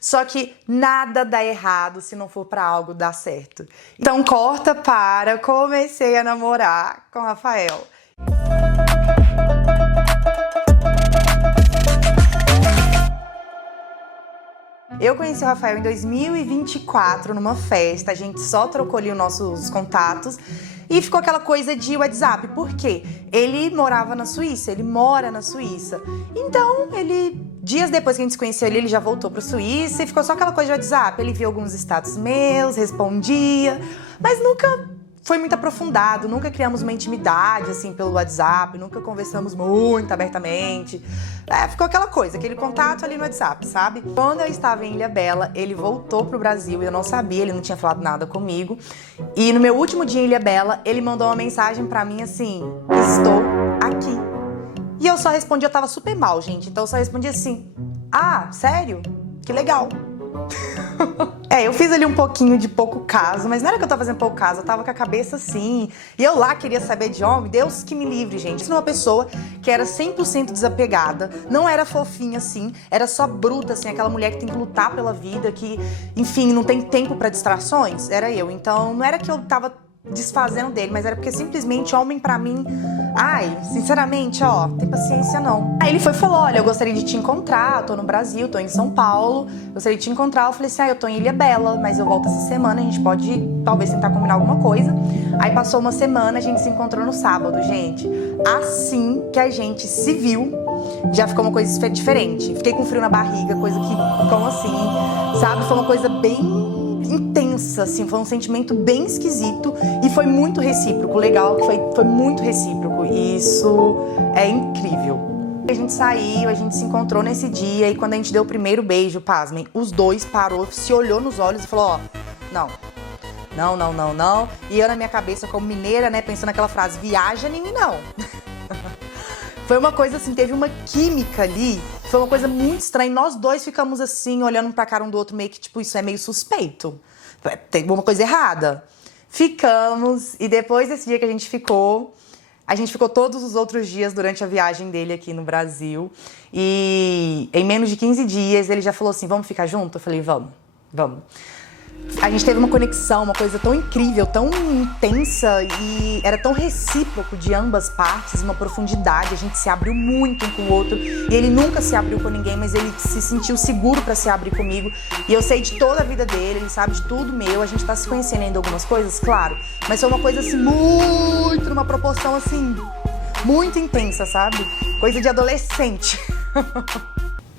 Só que nada dá errado se não for pra algo dar certo. Então corta para comecei a namorar com o Rafael. Eu conheci o Rafael em 2024, numa festa, a gente só trocou ali os nossos contatos e ficou aquela coisa de WhatsApp. Por quê? Ele morava na Suíça, ele mora na Suíça. Então, dias depois que a gente se conheceu, ele já voltou pra Suíça e ficou só aquela coisa de WhatsApp. Ele via alguns status meus, respondia, mas nunca foi muito aprofundado, nunca criamos uma intimidade, assim, pelo WhatsApp, nunca conversamos muito abertamente. Ficou aquela coisa, aquele contato ali no WhatsApp, sabe? Quando eu estava em Ilhabela, ele voltou pro Brasil, eu não sabia, ele não tinha falado nada comigo. E no meu último dia em Ilhabela, ele mandou uma mensagem pra mim assim: estou aqui. E eu só respondi, eu tava super mal, gente, então eu só respondi assim: ah, sério? Que legal. Eu fiz ali um pouquinho de pouco caso, mas não era que eu tava fazendo pouco caso, eu tava com a cabeça assim, e eu lá queria saber de homem, Deus que me livre, gente. Isso é uma pessoa que era 100% desapegada, não era fofinha assim, era só bruta, assim, aquela mulher que tem que lutar pela vida, que, enfim, não tem tempo pra distrações, era eu. Então, não era que eu tava desfazendo dele, mas era porque simplesmente homem pra mim, ai, sinceramente, ó, tem paciência não. Aí ele foi e falou: olha, eu gostaria de te encontrar, eu tô no Brasil, tô em São Paulo, gostaria de te encontrar. Eu falei assim: eu tô em Ilhabela, mas eu volto essa semana, a gente pode talvez tentar combinar alguma coisa. Aí passou uma semana, a gente se encontrou no sábado, gente. Assim que a gente se viu, já ficou uma coisa diferente. Fiquei com frio na barriga, coisa que, como assim, sabe? Foi uma coisa bem intensa, assim, foi um sentimento bem esquisito e foi muito recíproco. Legal que foi muito recíproco e isso é incrível. A gente saiu, a gente se encontrou nesse dia e quando a gente deu o primeiro beijo, pasmem, os dois parou, se olhou nos olhos e falou: ó, não. E eu na minha cabeça como mineira, né, pensando naquela frase: viaja em mim não. Foi uma coisa assim, teve uma química ali, foi uma coisa muito estranha. Nós dois ficamos assim, olhando pra cara um do outro, meio que tipo, isso é meio suspeito. Tem alguma coisa errada. Ficamos, e depois desse dia que a gente ficou todos os outros dias durante a viagem dele aqui no Brasil. E em menos de 15 dias ele já falou assim: vamos ficar junto? Eu falei: vamos. A gente teve uma conexão, uma coisa tão incrível, tão intensa e era tão recíproco de ambas partes, uma profundidade, a gente se abriu muito um com o outro e ele nunca se abriu com ninguém, mas ele se sentiu seguro pra se abrir comigo e eu sei de toda a vida dele, ele sabe de tudo meu, a gente tá se conhecendo ainda algumas coisas, claro, mas foi uma coisa assim muito, numa proporção assim, muito intensa, sabe? Coisa de adolescente.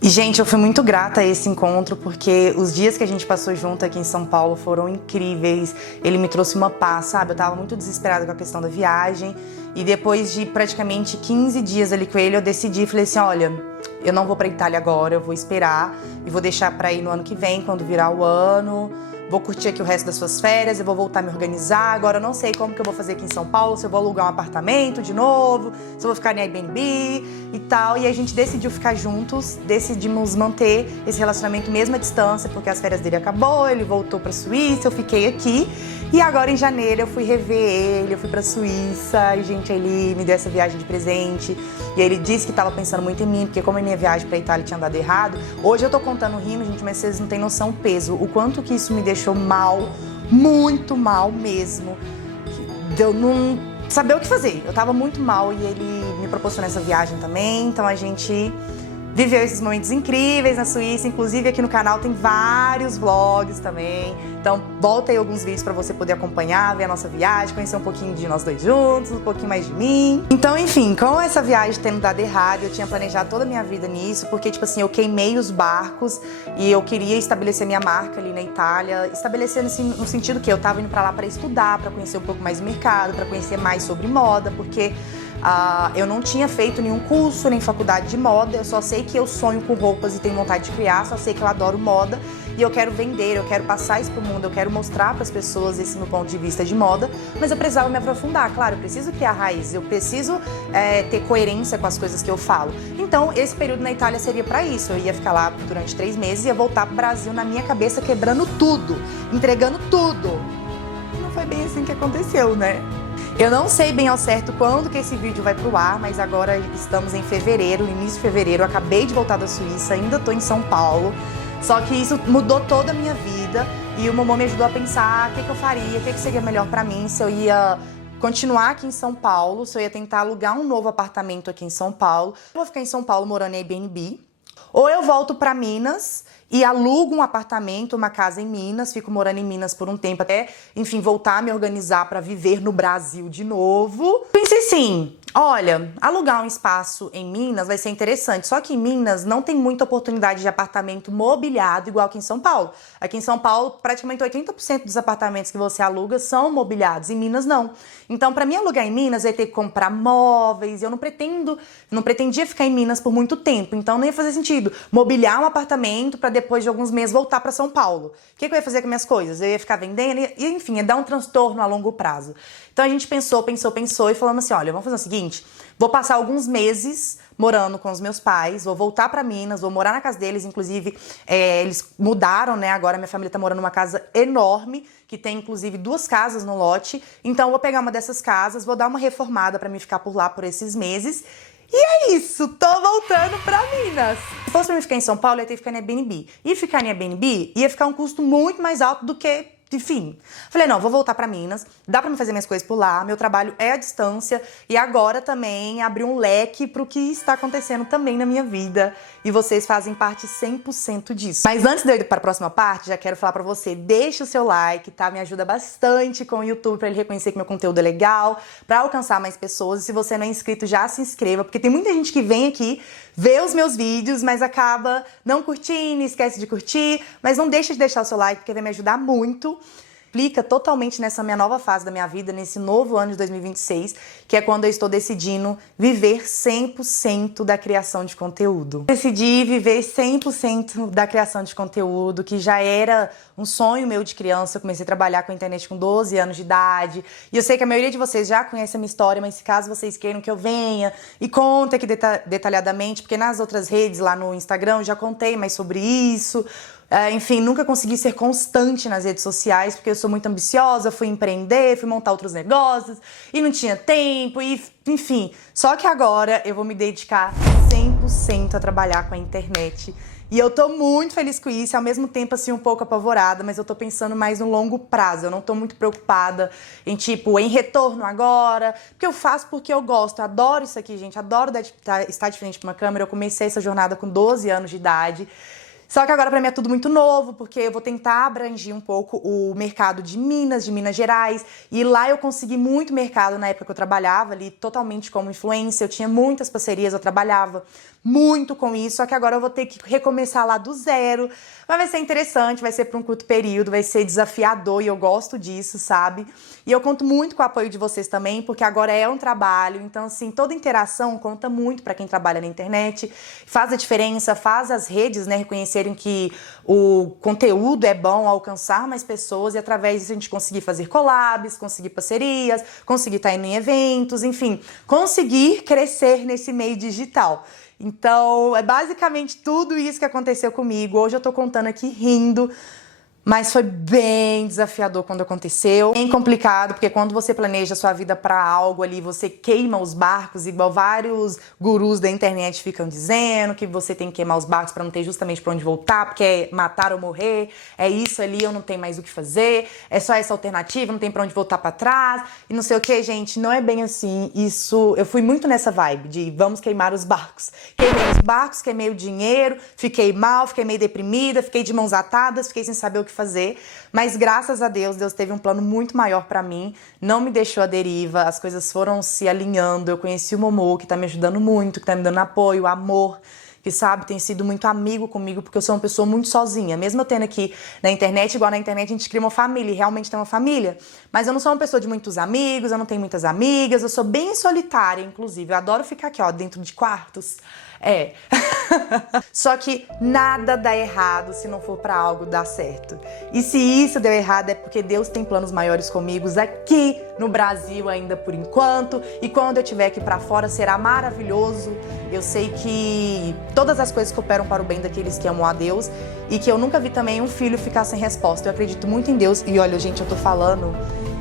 E, gente, eu fui muito grata a esse encontro porque os dias que a gente passou junto aqui em São Paulo foram incríveis. Ele me trouxe uma paz, sabe? Eu tava muito desesperada com a questão da viagem e depois de praticamente 15 dias ali com ele, eu decidi, falei assim: olha, eu não vou pra Itália agora, eu vou esperar e vou deixar pra ir no ano que vem, quando virar o ano. Vou curtir aqui o resto das suas férias, eu vou voltar a me organizar. Agora eu não sei como que eu vou fazer aqui em São Paulo, se eu vou alugar um apartamento de novo, se eu vou ficar em Airbnb e tal. E a gente decidiu ficar juntos, decidimos manter esse relacionamento mesmo à distância, porque as férias dele acabou, ele voltou pra Suíça, eu fiquei aqui. E agora em janeiro eu fui rever ele, eu fui pra Suíça e, gente, ele me deu essa viagem de presente. E ele disse que tava pensando muito em mim, porque como a minha viagem pra Itália tinha dado errado, hoje eu tô contando rindo, gente, mas vocês não têm noção o peso, o quanto que isso me deixou mal, muito mal mesmo. De eu não saber o que fazer, eu tava muito mal e ele me proporcionou essa viagem também, então a gente viveu esses momentos incríveis na Suíça, inclusive aqui no canal tem vários vlogs também. Então volta aí alguns vídeos pra você poder acompanhar, ver a nossa viagem, conhecer um pouquinho de nós dois juntos, um pouquinho mais de mim. Então, enfim, com essa viagem tendo dado errado, eu tinha planejado toda a minha vida nisso, porque, tipo assim, eu queimei os barcos e eu queria estabelecer minha marca ali na Itália, estabelecendo assim, no sentido que eu tava indo pra lá pra estudar, pra conhecer um pouco mais do mercado, pra conhecer mais sobre moda, porque eu não tinha feito nenhum curso, nem faculdade de moda, eu só sei que eu sonho com roupas e tenho vontade de criar, só sei que eu adoro moda e eu quero vender, eu quero passar isso pro mundo, eu quero mostrar para as pessoas esse meu ponto de vista de moda, mas eu precisava me aprofundar, claro, eu preciso criar raízes, eu preciso ter coerência com as coisas que eu falo. Então, esse período na Itália seria para isso, eu ia ficar lá durante 3 meses e ia voltar pro Brasil na minha cabeça, quebrando tudo, entregando tudo. E não foi bem assim que aconteceu, né? Eu não sei bem ao certo quando que esse vídeo vai pro ar, mas agora estamos em fevereiro, início de fevereiro, eu acabei de voltar da Suíça, ainda tô em São Paulo. Só que isso mudou toda a minha vida e o Momô me ajudou a pensar o que eu faria, o que seria melhor pra mim, se eu ia continuar aqui em São Paulo, se eu ia tentar alugar um novo apartamento aqui em São Paulo. Eu vou ficar em São Paulo morando em Airbnb, ou eu volto pra Minas e alugo um apartamento, uma casa em Minas, fico morando em Minas por um tempo até, enfim, voltar a me organizar pra viver no Brasil de novo. Pensei assim, olha, alugar um espaço em Minas vai ser interessante, só que em Minas não tem muita oportunidade de apartamento mobiliado igual aqui em São Paulo. Aqui em São Paulo, praticamente 80% dos apartamentos que você aluga são mobiliados, em Minas não. Então, pra mim alugar em Minas, eu ia ter que comprar móveis, e eu não pretendia ficar em Minas por muito tempo, então não ia fazer sentido mobiliar um apartamento pra depois de alguns meses voltar pra São Paulo. O que eu ia fazer com minhas coisas? Eu ia ficar vendendo e enfim, ia dar um transtorno a longo prazo. Então a gente pensou e falamos assim, olha, vamos fazer o seguinte, vou passar alguns meses morando com os meus pais, vou voltar pra Minas, vou morar na casa deles, inclusive eles mudaram, né, agora minha família tá morando numa casa enorme, que tem inclusive 2 casas no lote, então eu vou pegar uma dessas casas, vou dar uma reformada pra mim ficar por lá por esses meses. E é isso, tô voltando pra Minas. Se fosse pra mim ficar em São Paulo, eu ia ter que ficar em Airbnb. E ficar em Airbnb ia ficar um custo muito mais alto do que, enfim. Falei, não, vou voltar pra Minas, dá pra me fazer minhas coisas por lá, meu trabalho é à distância e agora também abrir um leque pro que está acontecendo também na minha vida. E vocês fazem parte 100% disso. Mas antes de eu ir para a próxima parte, já quero falar pra você, deixa o seu like, tá? Me ajuda bastante com o YouTube pra ele reconhecer que meu conteúdo é legal, pra alcançar mais pessoas. E se você não é inscrito, já se inscreva, porque tem muita gente que vem aqui, vê os meus vídeos, mas acaba não curtindo, esquece de curtir. Mas não deixa de deixar o seu like, porque vai me ajudar muito. Implica totalmente nessa minha nova fase da minha vida, nesse novo ano de 2026, que é quando eu estou decidindo viver 100% da criação de conteúdo. Decidi viver 100% da criação de conteúdo, que já era um sonho meu de criança. Eu comecei a trabalhar com a internet com 12 anos de idade, e eu sei que a maioria de vocês já conhece a minha história, mas se caso vocês queiram que eu venha e conte aqui detalhadamente, porque nas outras redes, lá no Instagram, eu já contei mais sobre isso. Enfim, nunca consegui ser constante nas redes sociais, porque eu sou muito ambiciosa, fui empreender, fui montar outros negócios, e não tinha tempo, e enfim. Só que agora eu vou me dedicar 100% a trabalhar com a internet. E eu tô muito feliz com isso, ao mesmo tempo, assim, um pouco apavorada, mas eu tô pensando mais no longo prazo. Eu não tô muito preocupada em retorno agora, porque eu faço porque eu gosto, eu adoro isso aqui, gente, adoro estar de frente pra uma câmera. Eu comecei essa jornada com 12 anos de idade. Só que agora pra mim é tudo muito novo, porque eu vou tentar abranger um pouco o mercado de Minas Gerais, e lá eu consegui muito mercado na época que eu trabalhava ali, totalmente como influencer, eu tinha muitas parcerias, eu trabalhava muito com isso, só que agora eu vou ter que recomeçar lá do zero, mas vai ser interessante, vai ser por um curto período, vai ser desafiador e eu gosto disso, sabe? E eu conto muito com o apoio de vocês também, porque agora é um trabalho, então assim, toda interação conta muito pra quem trabalha na internet, faz a diferença, faz as redes, né, reconhecerem que o conteúdo é bom, alcançar mais pessoas e através disso a gente conseguir fazer collabs, conseguir parcerias, conseguir estar indo em eventos, enfim, conseguir crescer nesse meio digital. Então, é basicamente tudo isso que aconteceu comigo. Hoje eu tô contando aqui rindo, mas foi bem desafiador quando aconteceu. Bem complicado, porque quando você planeja a sua vida pra algo ali, você queima os barcos, igual vários gurus da internet ficam dizendo, que você tem que queimar os barcos pra não ter justamente pra onde voltar, porque é matar ou morrer, é isso ali, eu não tenho mais o que fazer, é só essa alternativa, não tem pra onde voltar pra trás, e não sei o que, gente, não é bem assim. Isso, eu fui muito nessa vibe de vamos queimar os barcos. Queimei os barcos, queimei o dinheiro, fiquei mal, fiquei meio deprimida, fiquei de mãos atadas, fiquei sem saber o que fazer, mas graças a Deus, Deus teve um plano muito maior pra mim, não me deixou à deriva, as coisas foram se alinhando, eu conheci o Momô, que tá me ajudando muito, que tá me dando apoio, amor, que sabe, tem sido muito amigo comigo, porque eu sou uma pessoa muito sozinha, mesmo eu tendo aqui na internet, igual na internet a gente cria uma família, e realmente tem uma família, mas eu não sou uma pessoa de muitos amigos, eu não tenho muitas amigas, eu sou bem solitária, inclusive, eu adoro ficar aqui, ó, dentro de quartos, Só que nada dá errado se não for pra algo dar certo. E se isso deu errado é porque Deus tem planos maiores comigo aqui no Brasil ainda por enquanto. E quando eu estiver aqui pra fora será maravilhoso. Eu sei que todas as coisas cooperam para o bem daqueles que amam a Deus. E que eu nunca vi também um filho ficar sem resposta. Eu acredito muito em Deus. E olha, gente, eu tô falando,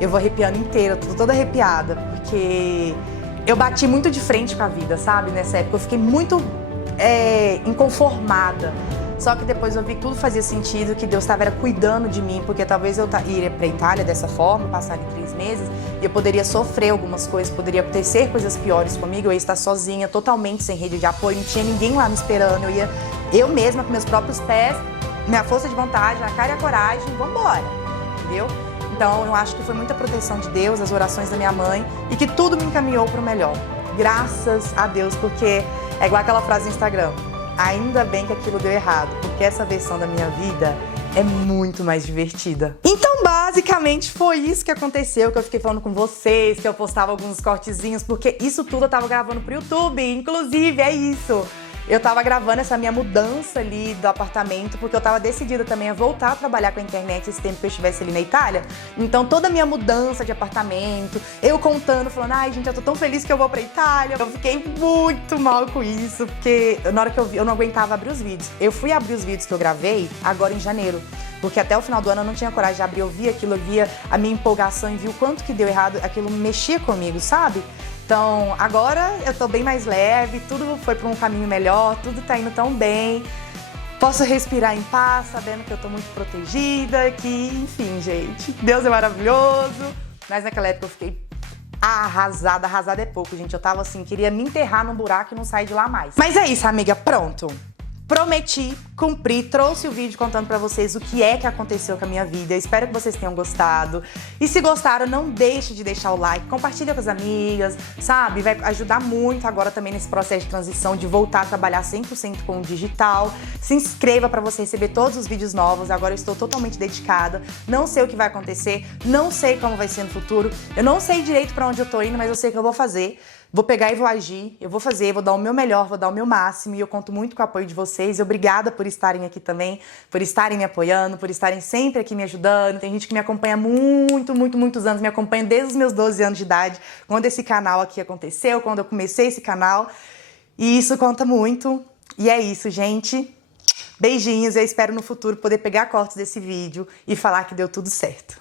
eu vou arrepiando inteira, tô toda arrepiada. Porque eu bati muito de frente com a vida, sabe? Nessa época eu fiquei muito inconformada. Só que depois eu vi que tudo fazia sentido, que Deus estava cuidando de mim, porque talvez eu iria pra Itália dessa forma, passar ali 3 meses, e eu poderia sofrer algumas coisas, poderia acontecer coisas piores comigo, eu ia estar sozinha, totalmente sem rede de apoio, não tinha ninguém lá me esperando, eu ia eu mesma com meus próprios pés, minha força de vontade, a cara e a coragem, vambora, entendeu? Então eu acho que foi muita proteção de Deus, as orações da minha mãe, e que tudo me encaminhou pro melhor. Graças a Deus, porque é igual aquela frase no Instagram, ainda bem que aquilo deu errado, porque essa versão da minha vida é muito mais divertida. Então, basicamente, foi isso que aconteceu, que eu fiquei falando com vocês, que eu postava alguns cortezinhos, porque isso tudo eu tava gravando pro YouTube, inclusive, é isso. Eu tava gravando essa minha mudança ali do apartamento, porque eu tava decidida também a voltar a trabalhar com a internet esse tempo que eu estivesse ali na Itália. Então toda a minha mudança de apartamento, eu contando, falando, ai gente, eu tô tão feliz que eu vou pra Itália. Eu fiquei muito mal com isso, porque na hora que eu vi, eu não aguentava abrir os vídeos. Eu fui abrir os vídeos que eu gravei agora em janeiro, porque até o final do ano eu não tinha coragem de abrir. Eu via aquilo, eu via a minha empolgação e vi o quanto que deu errado, aquilo mexia comigo, sabe? Então, agora eu tô bem mais leve, tudo foi pra um caminho melhor, tudo tá indo tão bem. Posso respirar em paz, sabendo que eu tô muito protegida, que, enfim, gente, Deus é maravilhoso. Mas naquela época eu fiquei arrasada, arrasada é pouco, gente. Eu tava assim, queria me enterrar num buraco e não sair de lá mais. Mas é isso, amiga, pronto. Prometi, cumpri, trouxe o vídeo contando pra vocês o que é que aconteceu com a minha vida. Espero que vocês tenham gostado. E se gostaram, não deixe de deixar o like, compartilha com as amigas, sabe? Vai ajudar muito agora também nesse processo de transição, de voltar a trabalhar 100% com o digital. Se inscreva pra você receber todos os vídeos novos. Agora eu estou totalmente dedicada. Não sei o que vai acontecer, não sei como vai ser no futuro. Eu não sei direito pra onde eu tô indo, mas eu sei que eu vou fazer. Vou pegar e vou agir, eu vou fazer, vou dar o meu melhor, vou dar o meu máximo e eu conto muito com o apoio de vocês. Obrigada por estarem aqui também, por estarem me apoiando, por estarem sempre aqui me ajudando. Tem gente que me acompanha há muitos anos, me acompanha desde os meus 12 anos de idade, quando esse canal aqui aconteceu, quando eu comecei esse canal. E isso conta muito. E é isso, gente. Beijinhos, eu espero no futuro poder pegar cortes desse vídeo e falar que deu tudo certo.